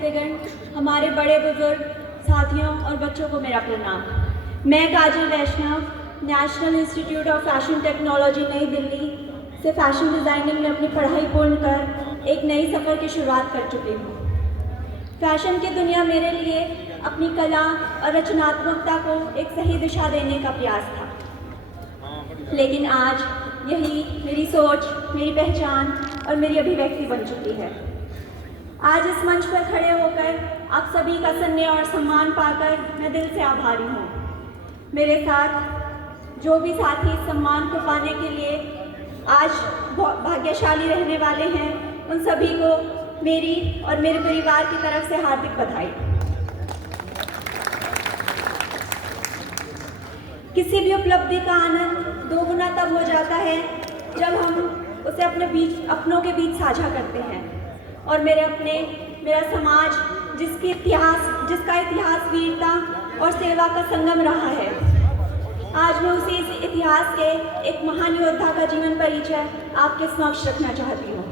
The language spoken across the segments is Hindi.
साहित्यगण, हमारे बड़े बुजुर्ग साथियों और बच्चों को मेरा प्रणाम। मैं Kajal Vaishnav National Institute of Fashion Technology Nai Delhi से फैशन डिज़ाइनिंग में अपनी पढ़ाई पूर्ण कर एक नई सफ़र की शुरुआत कर चुकी हूँ। फैशन की दुनिया मेरे लिए अपनी कला और रचनात्मकता को एक सही दिशा देने का प्रयास था, लेकिन आज यही मेरी सोच, मेरी पहचान और मेरी अभिव्यक्ति बन चुकी है। आज इस मंच पर खड़े होकर आप सभी का स्नेह और सम्मान पाकर मैं दिल से आभारी हूँ। मेरे साथ जो भी साथी इस सम्मान को पाने के लिए आज भाग्यशाली रहने वाले हैं, उन सभी को मेरी और मेरे परिवार की तरफ से हार्दिक बधाई। किसी भी उपलब्धि का आनंद दोगुना तब हो जाता है जब हम उसे अपनों के बीच साझा करते हैं, और मेरा समाज जिसका इतिहास वीरता और सेवा का संगम रहा है, आज मैं उसी इतिहास के एक महान योद्धा का जीवन परिचय आपके समक्ष रखना चाहती हूँ।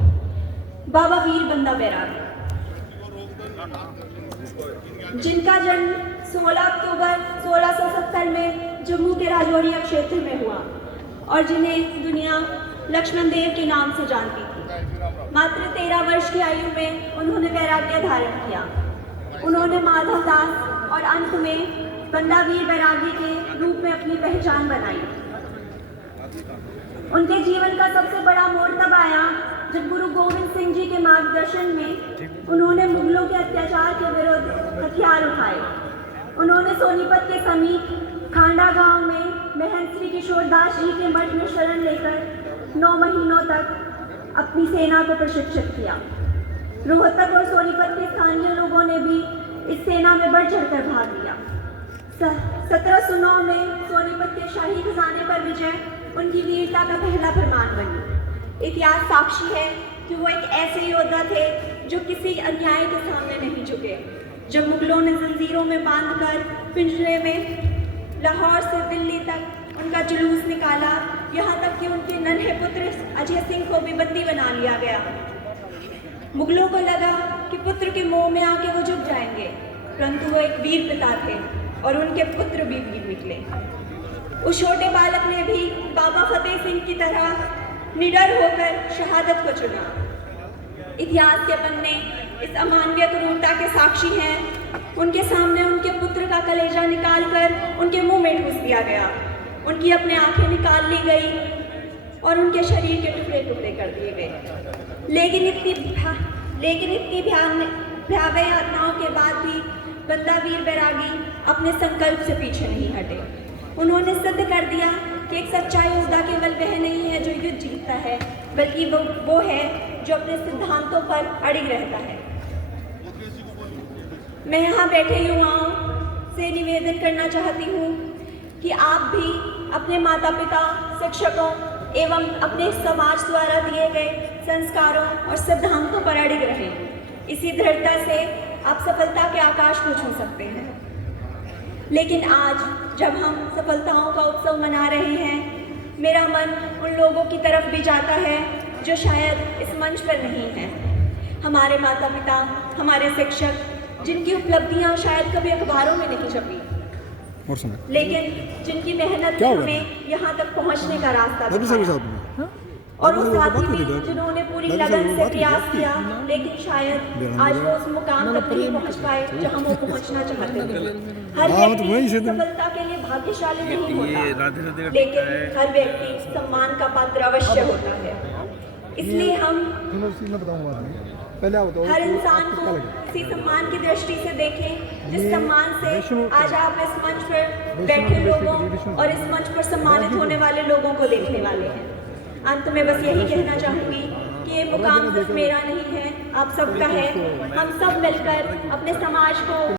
बाबा वीर बंदा बैरागी, जिनका जन्म 16 अक्टूबर 1670 में जम्मू के राजौरिया क्षेत्र में हुआ और जिन्हें दुनिया लक्ष्मण देव के नाम से जानती थी। मात्र 13 वर्ष की आयु में उन्होंने वैराग्य धारण किया। उन्होंने माधव दास और अंत में बंदा वीर बैरागी के रूप में अपनी पहचान बनाई। उनके जीवन का सबसे बड़ा मोड़ तब आया जब गुरु गोविंद सिंह जी के मार्गदर्शन में उन्होंने मुगलों के अत्याचार के विरुद्ध हथियार उठाए। उन्होंने सोनीपत के समीप खांडा गांव में महंत श्री किशोर दास जी के मठ में शरण लेकर 9 महीनों तक अपनी सेना को प्रशिक्षित किया। रोहतक और सोनीपत के स्थानीय लोगों ने भी इस सेना में बढ़ चढ़कर भाग लिया। 1709 में सोनीपत के शाही खजाने पर विजय उनकी वीरता का पहला प्रमाण बनी। इतिहास साक्षी है कि वो एक ऐसे योद्धा थे जो किसी अन्याय के सामने नहीं झुके। जब मुगलों ने जंजीरों में बांधकर पिंजरे में लाहौर से दिल्ली तक उनका जुलूस निकाला, यहाँ तक कि उनके नन्हे पुत्र अजय सिंह को भी बंदी बना लिया गया। मुगलों को लगा कि पुत्र के मोह में आके वो झुक जाएंगे, परंतु वो एक वीर पिता थे और उनके पुत्र भी वीर निकले। उस छोटे बालक ने भी बाबा फतेह सिंह की तरह निडर होकर शहादत को चुना। इतिहास के पन्ने इस अमानवीय क्रूरता के साक्षी हैं। उनके सामने उनके पुत्र का कलेजा निकालकर उनके मुंह में ठूस दिया गया, उनकी अपने आंखें निकाल ली गई और उनके शरीर के टुकड़े टुकड़े कर दिए गए। लेकिन इतनी भयावह यातनाओं के बाद भी बंदा वीर बैरागी अपने संकल्प से पीछे नहीं हटे। उन्होंने सिद्ध कर दिया कि एक सच्चा योद्धा केवल वह नहीं है जो युद्ध जीतता है, बल्कि वो है जो अपने सिद्धांतों पर अड़िग रहता है। मैं यहाँ बैठे युवाओं से निवेदन करना चाहती हूँ कि आप भी अपने माता पिता, शिक्षकों एवं अपने समाज द्वारा दिए गए संस्कारों और सिद्धांतों पर अड़िग रहें। इसी दृढ़ता से आप सफलता के आकाश को छू सकते हैं। लेकिन आज जब हम सफलताओं का उत्सव मना रहे हैं, मेरा मन उन लोगों की तरफ भी जाता है जो शायद इस मंच पर नहीं हैं। हमारे माता पिता, हमारे शिक्षक, जिनकी उपलब्धियां शायद कभी अखबारों में नहीं छपी, लेकिन जिनकी मेहनत ने हमें यहाँ तक पहुँचने का रास्ता दिखाया, और उस साथी भी जिन्होंने पूरी लगन से प्रयास किया, लेकिन शायद आज वो उस मुकाम तक नहीं पहुँच पाए जहाँ वो पहुँचना चाहते थे। हर व्यक्ति सफलता के लिए भाग्यशाली नहीं होता, लेकिन हर व्यक्ति सम्मान का पात्र अवश्य होता है। इसलिए हम हर इंसान को इसी सम्मान की दृष्टि से देखें जिस सम्मान से आज आप इस मंच पर बैठे लोगों और इस मंच पर सम्मानित होने वाले लोगों को देखने वाले हैं। अंत में बस यही कहना चाहूँगी कि ये मुकाम सिर्फ मेरा नहीं है, आप सबका है। हम सब मिलकर अपने समाज को